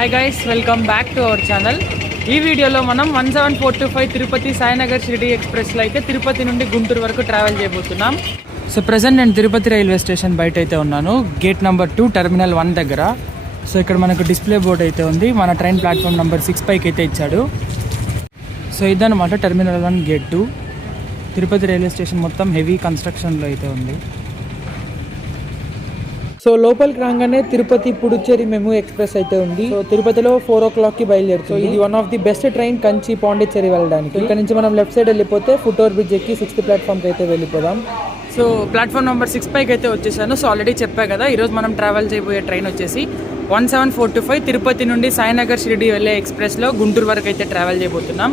Hi guys, welcome back to our channel. ఈ వీడియోలో మనం 17425 తిరుపతి సాయినగర్ షిరిడి ఎక్స్ప్రెస్లో అయితే తిరుపతి నుండి గుంటూరు వరకు ట్రావెల్ చేయబోతున్నాం. సో ప్రజెంట్ నేను తిరుపతి రైల్వే స్టేషన్ బయట అయితే ఉన్నాను, గేట్ నెంబర్ 2 టెర్మినల్ 1 దగ్గర. సో ఇక్కడ మనకు డిస్ప్లే బోర్డ్ అయితే ఉంది, మన ట్రైన్ ప్లాట్ఫామ్ నెంబర్ 6 పైకి అయితే ఇచ్చాడు. సో ఇదన్నమాట టెర్మినల్ 1 గేట్ 2. తిరుపతి రైల్వే స్టేషన్ మొత్తం హెవీ కన్స్ట్రక్షన్లో అయితే ఉంది. సో లోపలికి రాగానే తిరుపతి పుడుచ్చేరి మెము ఎక్స్ప్రెస్ అయితే ఉంది. సో తిరుపతిలో 4 o'clockకి బయలుదేరుతుంది. సో ఇది one of the best train Kanchi పాండిచ్చేరి వెళ్ళడానికి. ఇక్కడ నుంచి మనం లెఫ్ట్ సైడ్ వెళ్ళిపోతే ఫుట్ఓవర్ బ్రిడ్జ్ ఎక్కి 6th ప్లాట్ఫామ్కి అయితే వెళ్ళిపోదాం. సో ప్లాట్ఫామ్ నెంబర్ 6 పైకి అయితే వచ్చేసాను. సో ఆల్రెడీ చెప్పా కదా, ఈరోజు మనం ట్రావెల్ చేయబోయే ట్రైన్ వచ్చేసి 17425 తిరుపతి నుండి సాయినగర్ షిరిడి వెళ్ళే ఎక్స్ప్రెస్లో గుంటూరు వరకు అయితే ట్రావెల్ చేయబోతున్నాం.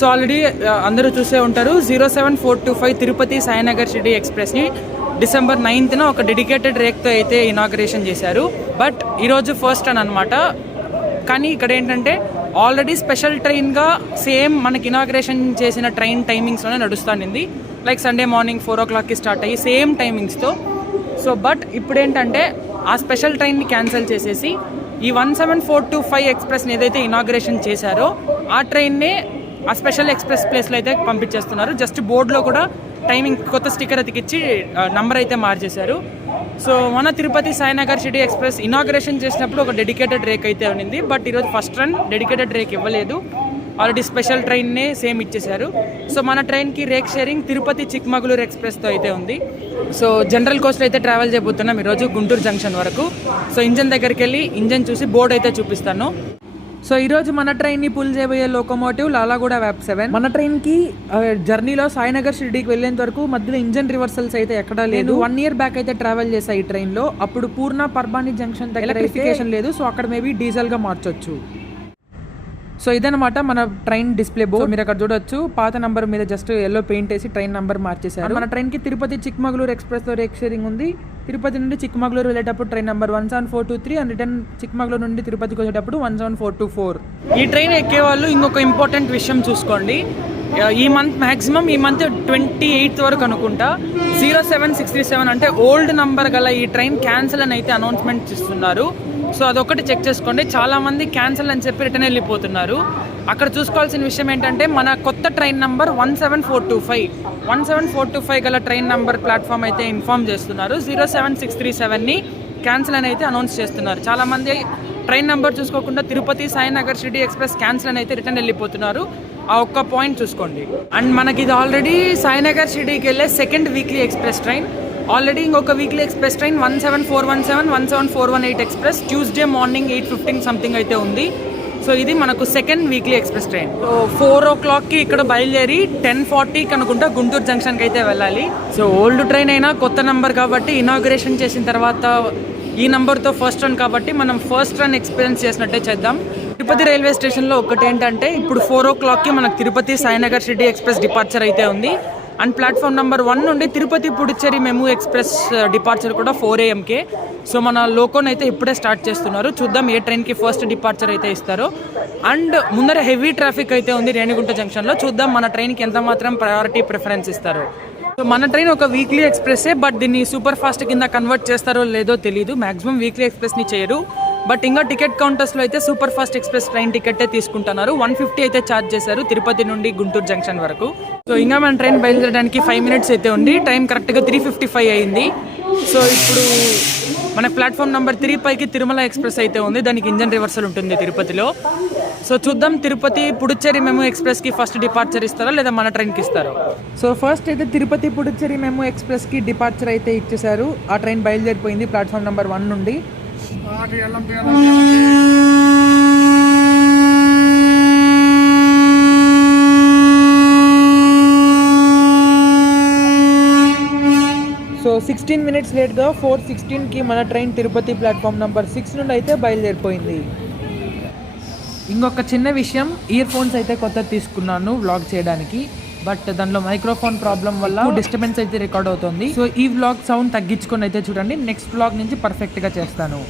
సో ఆల్రెడీ అందరూ చూసే ఉంటారు, 07425 తిరుపతి సాయినగర్ షిరిడి ఎక్స్ప్రెస్ని December 9th ఒక డెడికేటెడ్ రేక్తో అయితే ఇనాగ్రేషన్ చేశారు. బట్ ఈరోజు ఫస్ట్ అని అనమాట. కానీ ఇక్కడ ఏంటంటే ఆల్రెడీ స్పెషల్ ట్రైన్గా సేమ్ మనకి ఇనాగ్రేషన్ చేసిన ట్రైన్ టైమింగ్స్లోనే నడుస్తుంది. లైక్ సండే మార్నింగ్ 4 o'clockకి స్టార్ట్ అయ్యి సేమ్ టైమింగ్స్తో. సో బట్ ఇప్పుడు ఏంటంటే ఆ స్పెషల్ ట్రైన్ని క్యాన్సిల్ చేసేసి ఈ 17425 ఎక్స్ప్రెస్ని ఏదైతే ఇనాగ్రేషన్ చేశారో ఆ ట్రైన్నే ఆ స్పెషల్ ఎక్స్ప్రెస్ ప్లేస్లో అయితే పంపించేస్తున్నారు. జస్ట్ బోర్డులో కూడా టైమింగ్ కొత్త స్టిక్కర్ అతికిచ్చి నంబర్ అయితే మార్చేశారు. సో మన తిరుపతి సాయినగర్ షిరిడి ఎక్స్ప్రెస్ ఇనాగ్రేషన్ చేసినప్పుడు ఒక డెడికేటెడ్ రేక్ అయితే ఉన్నింది. బట్ ఈరోజు ఫస్ట్ రన్ డెడికేటెడ్ రేక్ ఇవ్వలేదు, ఆల్రెడీ స్పెషల్ ట్రైన్నే సేమ్ ఇచ్చేశారు. సో మన ట్రైన్కి రేక్ షేరింగ్ తిరుపతి చిక్మగళూరు ఎక్స్ప్రెస్తో అయితే ఉంది. సో జనరల్ కోస్ట్లో అయితే ట్రావెల్ చేయబోతున్నాం ఈరోజు గుంటూరు జంక్షన్ వరకు. సో ఇంజన్ దగ్గరికి వెళ్ళి ఇంజన్ చూసి బోర్డు అయితే చూపిస్తాను. సో ఈరోజు మన ట్రైన్ని పుల్ చేయబోయే లోకోమోటివ్ లాలాగూడ వ్యాప్ 7. మన ట్రైన్కి జర్నీలో సాయినగర్ షిరిడీకి వెళ్ళేంత వరకు మధ్యలో ఇంజన్ రివర్సల్స్ అయితే ఎక్కడా లేదు. 1 year బ్యాక్ అయితే ట్రావెల్ చేసా ఈ ట్రైన్లో. అప్పుడు పూర్ణ పర్బాని జంక్షన్ దగ్గర ఎలక్ట్రిఫికేషన్ లేదు, సో అక్కడ మేబీ డీజిల్గా మార్చొచ్చు. సో ఇదనమాట మన ట్రైన్ డిస్ప్లే బోర్డ్. మీరు అక్కడ చూడొచ్చు, పాత నంబర్ మీద జస్ట్ ఎల్లో పెయింట్ వేసి ట్రైన్ నంబర్ మార్చేశారు. మన ట్రైన్కి తిరుపతి చిక్మగళూరు ఎక్స్ప్రెస్లో రేక్ షేరింగ్ ఉంది. తిరుపతి నుండి చిక్మగళూరు వెళ్ళేటప్పుడు train number 17423 and return Chikmagalur నుండి తిరుపతికి వచ్చేటప్పుడు 17424. ఈ ట్రైన్ ఎక్కే వాళ్ళు ఇంకొక ఇంపార్టెంట్ విషయం చూసుకోండి. ఈ మంత్ మ్యాక్సిమం ఈ మంత్ 28th వరకు అనుకుంటా 07637 అంటే ఓల్డ్ నంబర్ గల ఈ ట్రైన్ క్యాన్సిల్ అని అయితే అనౌన్స్మెంట్ ఇస్తున్నారు. సో అదొకటి చెక్ చేసుకోండి. చాలామంది క్యాన్సిల్ అని చెప్పి రిటర్న్ వెళ్ళిపోతున్నారు. అక్కడ చూసుకోవాల్సిన విషయం ఏంటంటే మన కొత్త ట్రైన్ నంబర్ 17425 గల ట్రైన్ నంబర్ ప్లాట్ఫామ్ అయితే ఇన్ఫార్మ్ చేస్తున్నారు. 07637ని క్యాన్సిల్ అని అయితే అనౌన్స్ చేస్తున్నారు. చాలామంది ట్రైన్ నెంబర్ చూసుకోకుండా తిరుపతి సాయినగర్ షిరిడి ఎక్స్ప్రెస్ క్యాన్సిల్ అని అయితే రిటర్న్ వెళ్ళిపోతున్నారు. ఆ ఒక్క పాయింట్ చూసుకోండి. అండ్ మనకి ఇది ఆల్రెడీ సాయినగర్ షిరిడీకి వెళ్ళే second weekly express train. Already ఇంకొక weekly express train 17417 17418 express Tuesday morning 8:15 something అయితే ఉంది. సో ఇది మనకు second weekly express train. So 4 o'clockకి ఇక్కడ బయలుదేరి 10:40కి అనుకుంటా గుంటూరు జంక్షన్కి అయితే వెళ్ళాలి. సో ఓల్డ్ ట్రైన్ అయినా కొత్త నెంబర్ కాబట్టి ఇనాగ్రేషన్ చేసిన తర్వాత ఈ నెంబర్తో ఫస్ట్ రన్ కాబట్టి మనం ఫస్ట్ రన్ ఎక్స్పీరియన్స్ చేసినట్టే చేద్దాం. తిరుపతి రైల్వే స్టేషన్లో ఒకటి ఏంటంటే ఇప్పుడు 4 o'clockకి మనకు తిరుపతి సాయినగర్ షిరిడి ఎక్స్ప్రెస్ డిపార్చర్ అయితే ఉంది. అండ్ ప్లాట్ఫామ్ నెంబర్ 1 నుండి తిరుపతి పుడుచ్చేరి మెము ఎక్స్ప్రెస్ డిపార్చర్ కూడా 4 AM సో మన లోకోన్ అయితే ఇప్పుడే స్టార్ట్ చేస్తున్నారు. చూద్దాం ఏ ట్రైన్కి ఫస్ట్ డిపార్చర్ అయితే ఇస్తారో. అండ్ ముందర హెవీ ట్రాఫిక్ అయితే ఉంది రేణిగుంట జంక్షన్లో. చూద్దాం మన ట్రైన్కి ఎంత మాత్రం ప్రయారిటీ ప్రిఫరెన్స్ ఇస్తారో. సో మన ట్రైన్ ఒక వీక్లీ ఎక్స్ప్రెస్సే, బట్ దీన్ని సూపర్ ఫాస్ట్ కింద కన్వర్ట్ చేస్తారో లేదో తెలియదు. మ్యాక్సిమం వీక్లీ ఎక్స్ప్రెస్ని చేయరు. బట్ ఇంకా టికెట్ కౌంటర్స్లో అయితే సూపర్ ఫాస్ట్ ఎక్స్ప్రెస్ ట్రైన్ టికెట్టే తీసుకుంటున్నారు. 150 అయితే ఛార్జ్ చేశారు తిరుపతి నుండి గుంటూరు జంక్షన్ వరకు. సో ఇంకా మన ట్రైన్ బయలుదేరడానికి 5 minutes అయితే ఉంది. టైం కరెక్ట్గా 3:55 అయింది. సో ఇప్పుడు మన ప్లాట్ఫామ్ నెంబర్ 3 పైకి తిరుమల ఎక్స్ప్రెస్ అయితే ఉంది. దానికి ఇంజన్ రివర్సల్ ఉంటుంది తిరుపతిలో. సో చూద్దాం తిరుపతి పుడుచ్చేరి మెము ఎక్స్ప్రెస్కి ఫస్ట్ డిపార్చర్ ఇస్తారా లేదా మన ట్రైన్కి ఇస్తారో. సో ఫస్ట్ అయితే తిరుపతి పుడుచ్చేరి మెము ఎక్స్ప్రెస్కి డిపార్చర్ అయితే ఇచ్చేశారు. ఆ ట్రైన్ బయలుదేరిపోయింది ప్లాట్ఫామ్ నెంబర్ 1 నుండి. సో 16 minutes లేట్గా 4:16కి మన ట్రైన్ తిరుపతి ప్లాట్ఫామ్ నెంబర్ 6 నుండి అయితే బయలుదేరిపోయింది. ఇంకొక చిన్న విషయం, ఇయర్ ఫోన్స్ అయితే కొత్త తీసుకున్నాను వ్లాగ్ చేయడానికి. బట్ దానిలో మైక్రోఫోన్ ప్రాబ్లం వల్ల డిస్టర్బెన్స్ అయితే రికార్డ్ అవుతుంది. సో ఈ వ్లాగ్ సౌండ్ తగ్గించుకొని అయితే చూడండి. నెక్స్ట్ వ్లాగ్ నుంచి పర్ఫెక్ట్గా చేస్తాను.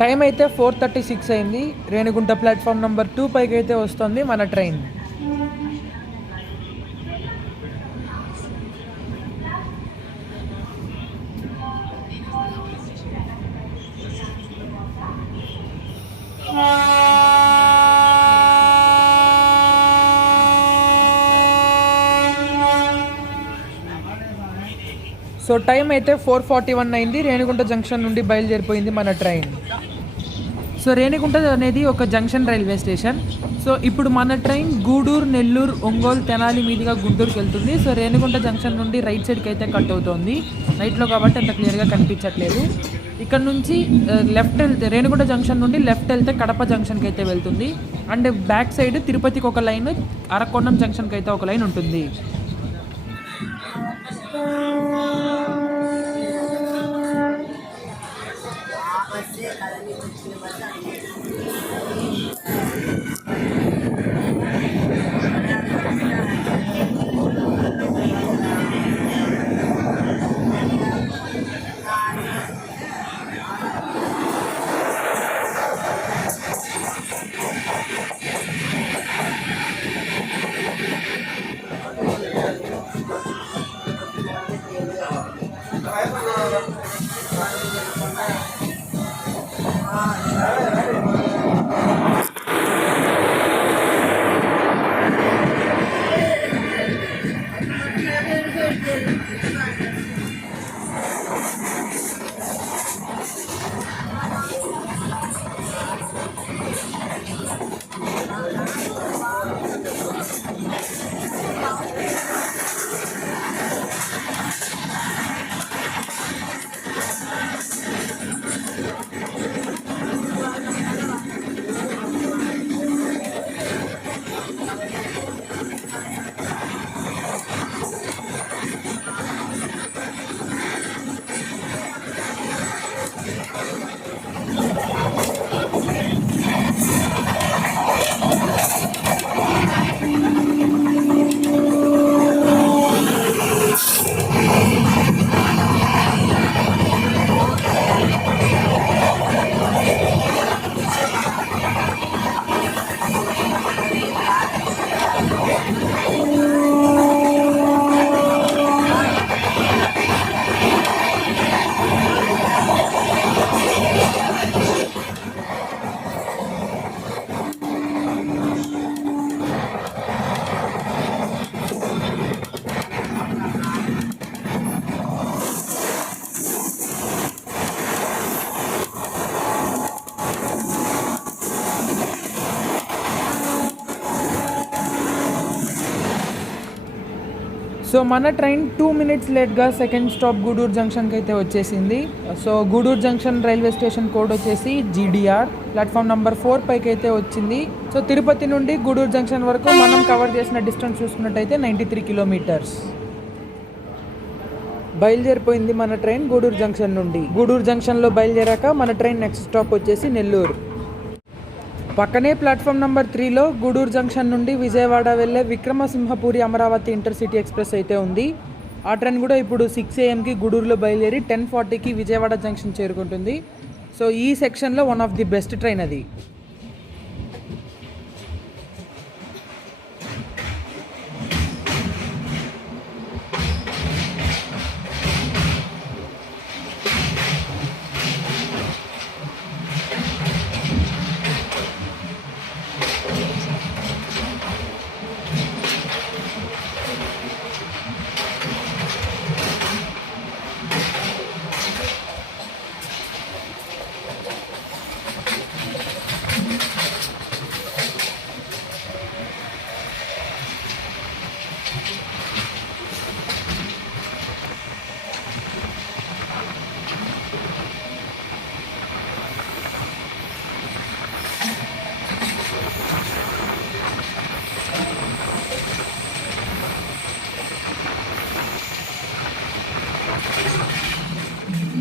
టైం అయితే 4:36 అయింది. రేణిగుంట ప్లాట్ఫామ్ నెంబర్ 2 పైకి అయితే వస్తుంది మన ట్రైన్. సో టైం అయితే 4:41 అయింది. రేణిగుంట జంక్షన్ నుండి బయలుదేరిపోయింది మన ట్రైన్. సో రేణిగుంట అనేది ఒక జంక్షన్ రైల్వే స్టేషన్. సో ఇప్పుడు మన ట్రైన్ గూడూరు, నెల్లూరు, ఒంగోలు, తెనాలి మీదుగా గుంటూరుకి వెళ్తుంది. సో రేణిగుంట జంక్షన్ నుండి రైట్ సైడ్కి అయితే కట్ అవుతుంది. నైట్లో కాబట్టి అంత క్లియర్గా కనిపించట్లేదు. ఇక్కడ నుంచి లెఫ్ట్ వెళ్తే రేణిగుంట జంక్షన్ నుండి లెఫ్ట్ వెళ్తే కడప జంక్షన్కి అయితే వెళ్తుంది. అండ్ బ్యాక్ సైడ్ తిరుపతికి ఒక లైన్, అరకొండం జంక్షన్కి అయితే ఒక లైన్ ఉంటుంది. సో మన ట్రైన్ 2 minutes లేట్గా సెకండ్ స్టాప్ గూడూరు జంక్షన్కి అయితే వచ్చేసింది. So Gudur junction railway station code వచ్చేసి GDR. ప్లాట్ఫామ్ నెంబర్ 4 పైకి అయితే వచ్చింది. సో తిరుపతి నుండి గూడూరు జంక్షన్ వరకు మనం కవర్ చేసిన డిస్టెన్స్ చూసుకున్నట్టయితే 93 kilometers. బయలుదేరిపోయింది మన ట్రైన్ గూడూరు జంక్షన్ నుండి. గూడూరు జంక్షన్లో బయలుదేరాక మన ట్రైన్ నెక్స్ట్ స్టాప్ వచ్చేసి నెల్లూరు. పక్కనే ప్లాట్ఫామ్ నెంబర్ 3లో గూడూరు జంక్షన్ నుండి విజయవాడ వెళ్ళే విక్రమసింహపురి అమరావతి ఇంటర్సిటీ ఎక్స్ప్రెస్ అయితే ఉంది. ఆ ట్రైన్ కూడా ఇప్పుడు 6 AM గూడూరులో బయలుదేరి 10:40 విజయవాడ జంక్షన్ చేరుకుంటుంది. సో ఈ సెక్షన్లో one of the best train అది.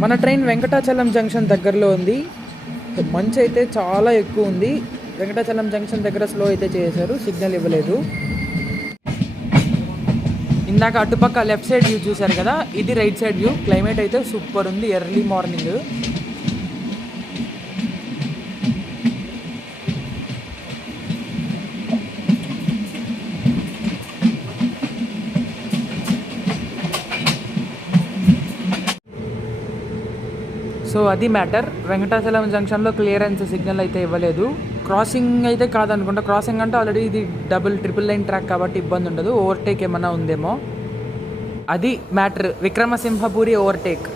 మన ట్రైన్ వెంకటాచలం జంక్షన్ దగ్గరలో ఉంది. మంచు అయితే చాలా ఎక్కువ ఉంది. వెంకటాచలం జంక్షన్ దగ్గర స్లో అయితే చేశారు, సిగ్నల్ ఇవ్వలేదు. ఇందాక అటుపక్క లెఫ్ట్ సైడ్ వ్యూ చూశారు కదా, ఇది రైట్ సైడ్ వ్యూ. క్లైమేట్ అయితే సూపర్ ఉంది, ఎర్లీ మార్నింగ్. సో అది మ్యాటర్. వెంకటాచలం జంక్షన్లో క్లియరెన్స్ సిగ్నల్ అయితే ఇవ్వలేదు. క్రాసింగ్ అయితే కాదనుకుంటా. క్రాసింగ్ అంటే ఆల్రెడీ ఇది ట్రిపుల్ లైన్ ట్రాక్ కాబట్టి ఇబ్బంది ఉండదు. ఓవర్టేక్ ఏమన్నా ఉందేమో, అది మ్యాటర్. విక్రమసింహపురి ఓవర్టేక్.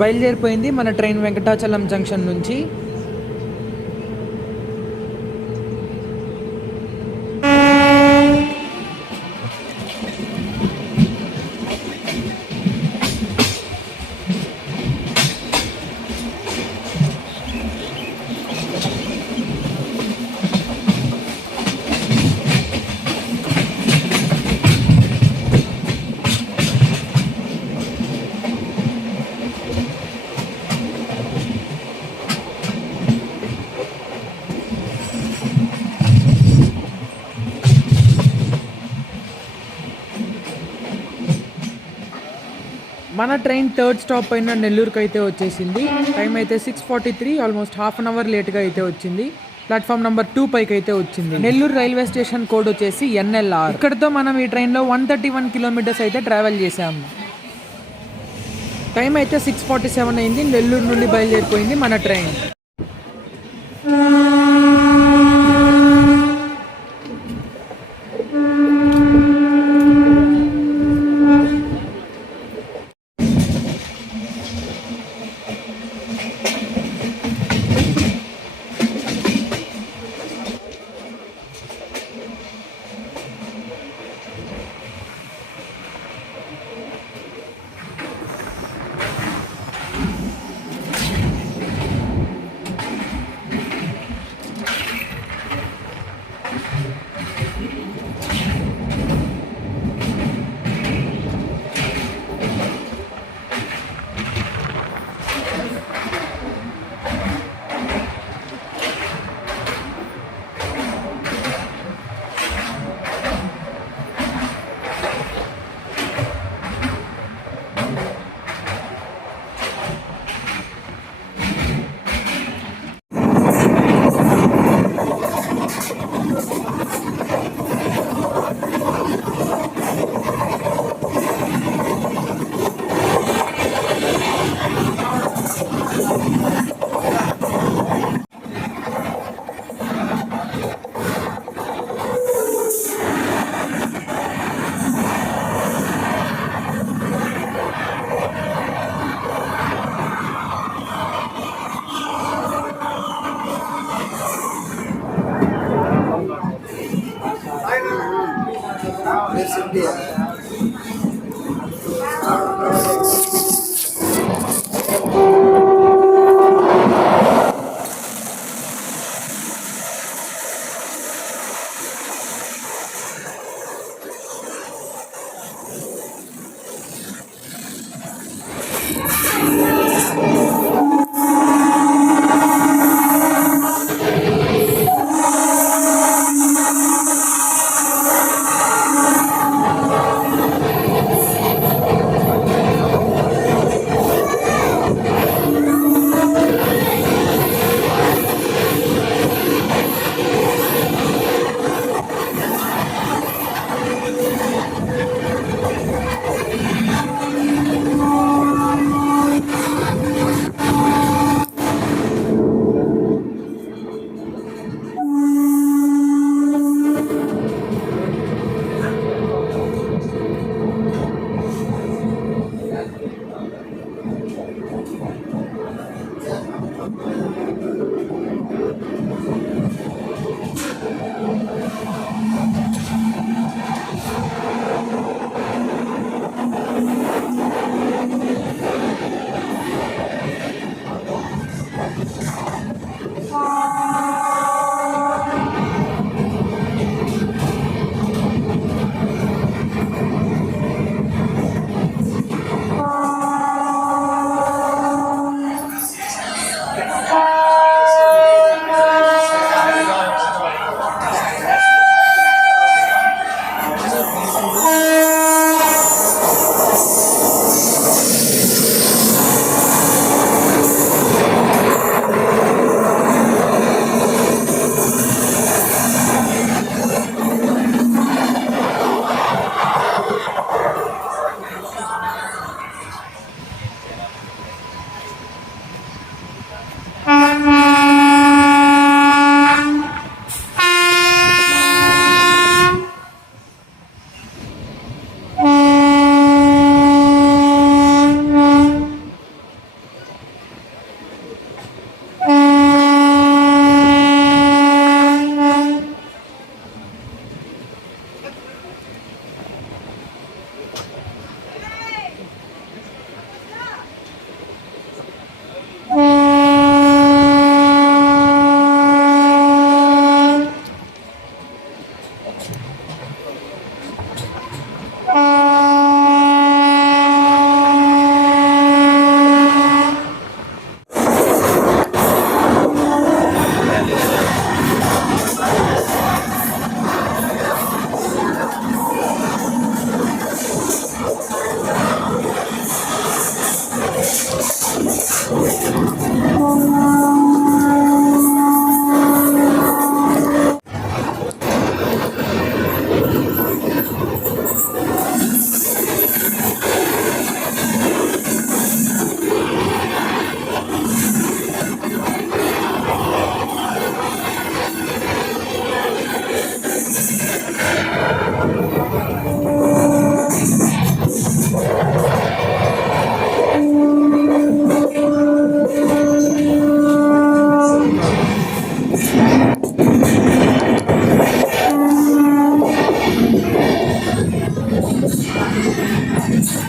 బయలుదేరిపోయింది మన ట్రైన్ వెంకటాచలం జంక్షన్ నుంచి. మన ట్రైన్ థర్డ్ స్టాప్ అయిన నెల్లూరుకి అయితే వచ్చేసింది. టైం అయితే 6:43, ఆల్మోస్ట్ హాఫ్ అన్ అవర్ లేట్గా అయితే వచ్చింది. ప్లాట్ఫామ్ నెంబర్ 2 పైకి అయితే వచ్చింది. నెల్లూరు రైల్వే స్టేషన్ కోడ్ వచ్చేసి NLR. ఇక్కడతో మనం ఈ ట్రైన్లో 131 కిలోమీటర్స్ అయితే ట్రావెల్ చేసాము. టైం అయితే 6:47 అయింది. నెల్లూరు నుండి బయలుదేరిపోయింది మన ట్రైన్.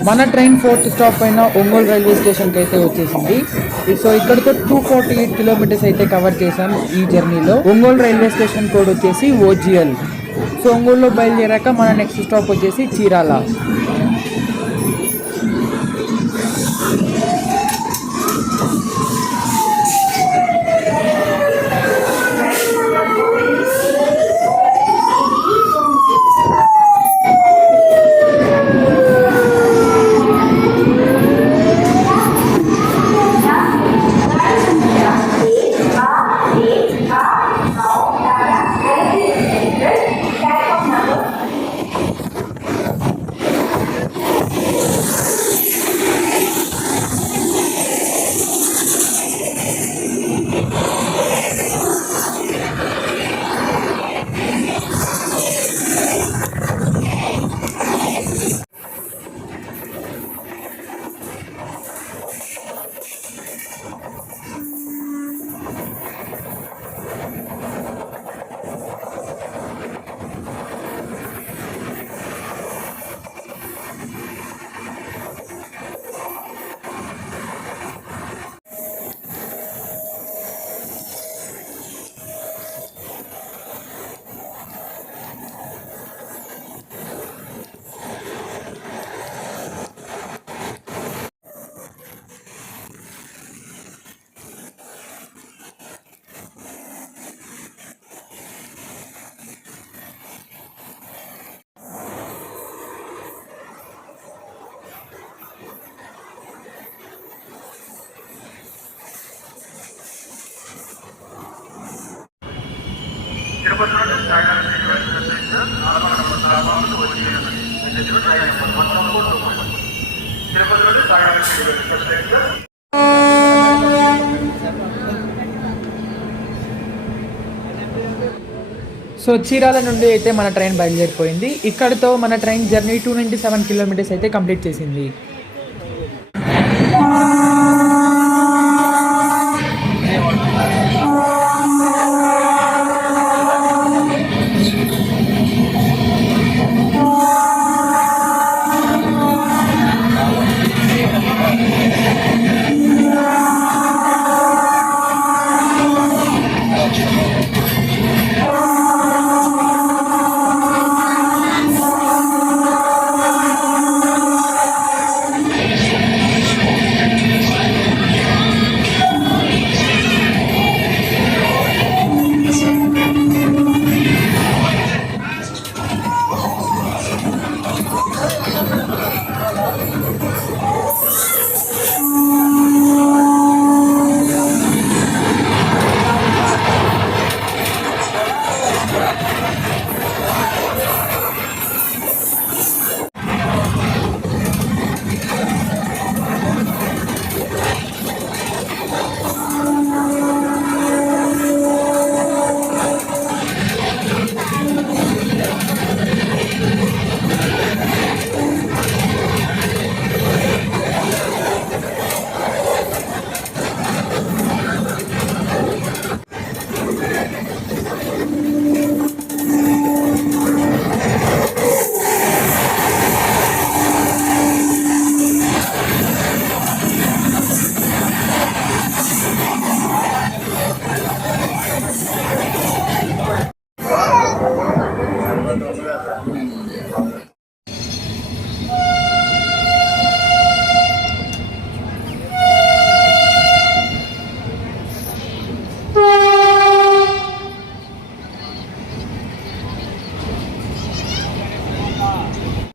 మన ట్రైన్ 4th స్టాప్ అయిన ఒంగోలు రైల్వే స్టేషన్కి అయితే వచ్చేసింది. సో ఇక్కడతో 248 కిలోమీటర్స్ అయితే కవర్ చేశాం ఈ జర్నీలో. ఒంగోలు రైల్వే స్టేషన్ కోడ్ వచ్చేసి OGL. సో ఒంగోలులో బయలుదేరాక మన నెక్స్ట్ స్టాప్ వచ్చేసి చీరాల. సో చీరాల నుండి అయితే మన ట్రైన్ బయలుదేరిపోయింది. ఇక్కడతో మన ట్రైన్ జర్నీ 297 కిలోమీటర్స్ అయితే కంప్లీట్ చేసింది.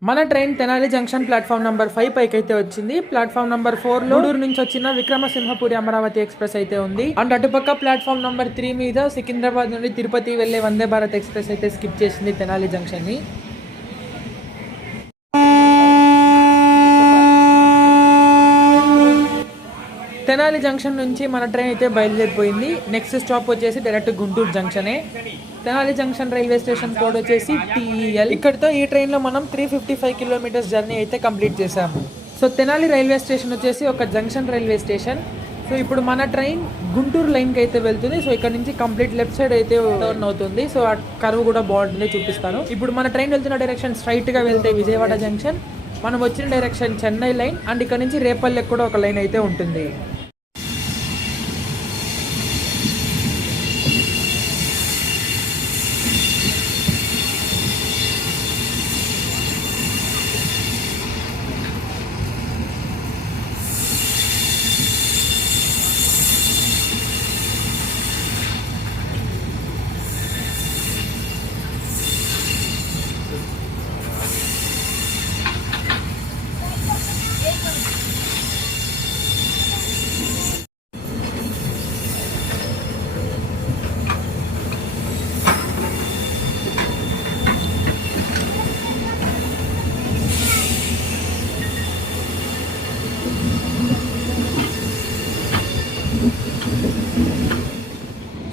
మన ట్రైన్ తెనాలి జంక్షన్ ప్లాట్ఫామ్ నెంబర్ 5 పైకి అయితే వచ్చింది. ప్లాట్ఫామ్ నెంబర్ 4 లో గూడూరు నుంచి వచ్చిన విక్రమసింహపురి అమరావతి ఎక్స్ప్రెస్ అయితే ఉంది. అండ్ అటుపక్క ప్లాట్ఫామ్ నెంబర్ 3 మీద సికింద్రాబాద్ నుండి తిరుపతి వెళ్లే వందే భారత్ ఎక్స్ప్రెస్ అయితే స్కిప్ చేసింది తెనాలి జంక్షన్ ని. తెనాలి జంక్షన్ నుంచి మన ట్రైన్ అయితే బయలుదేరిపోయింది. నెక్స్ట్ స్టాప్ వచ్చేసి డైరెక్ట్ గుంటూరు జంక్షనే. Tenali junction railway station code వచ్చేసి TEL. ఇక్కడితో ఈ ట్రైన్లో మనం 355 కిలోమీటర్స్ జర్నీ అయితే కంప్లీట్ చేసాము. సో తెనాలి రైల్వే స్టేషన్ వచ్చేసి ఒక జంక్షన్ రైల్వే స్టేషన్. సో ఇప్పుడు మన ట్రైన్ గుంటూరు లైన్కి అయితే వెళ్తుంది. సో ఇక్కడ నుంచి కంప్లీట్ లెఫ్ట్ సైడ్ అయితే టర్న్ అవుతుంది. సో ఆ కర్వ్ కూడా బాగుంటుంది, చూపిస్తాను. ఇప్పుడు మన ట్రైన్ వెళ్తున్న డైరెక్షన్ స్ట్రైట్గా వెళ్తే విజయవాడ జంక్షన్, మనం వచ్చిన డైరెక్షన్ చెన్నై లైన్ అండ్ ఇక్కడ నుంచి రేపల్లెకి కూడా ఒక లైన్ అయితే ఉంటుంది.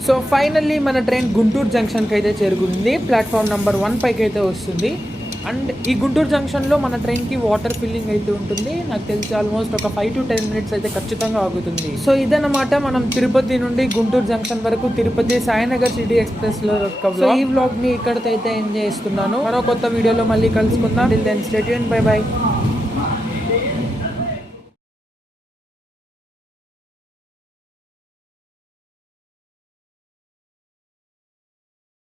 సో ఫైనల్లీ మన ట్రైన్ గుంటూరు జంక్షన్కి అయితే చేరుకుంది. ప్లాట్ఫామ్ నెంబర్ 1 పైకి అయితే వస్తుంది. అండ్ ఈ గుంటూరు జంక్షన్లో మన ట్రైన్కి వాటర్ ఫిల్లింగ్ అయితే ఉంటుంది. నాకు తెలిసి ఆల్మోస్ట్ ఒక 5 to 10 minutes అయితే ఖచ్చితంగా ఆగుతుంది. సో ఇదన్నమాట మనం తిరుపతి నుండి గుంటూరు జంక్షన్ వరకు తిరుపతి సాయినగర్ సిటీ ఎక్స్ప్రెస్లో సో ఈ వ్లాగ్ని ఇక్కడితో అయితే ఎంజాయ్ చేస్తున్నాను. మరో కొత్త వీడియోలో మళ్ళీ కలుసుకుందాం. Till then stay tuned. Bye by.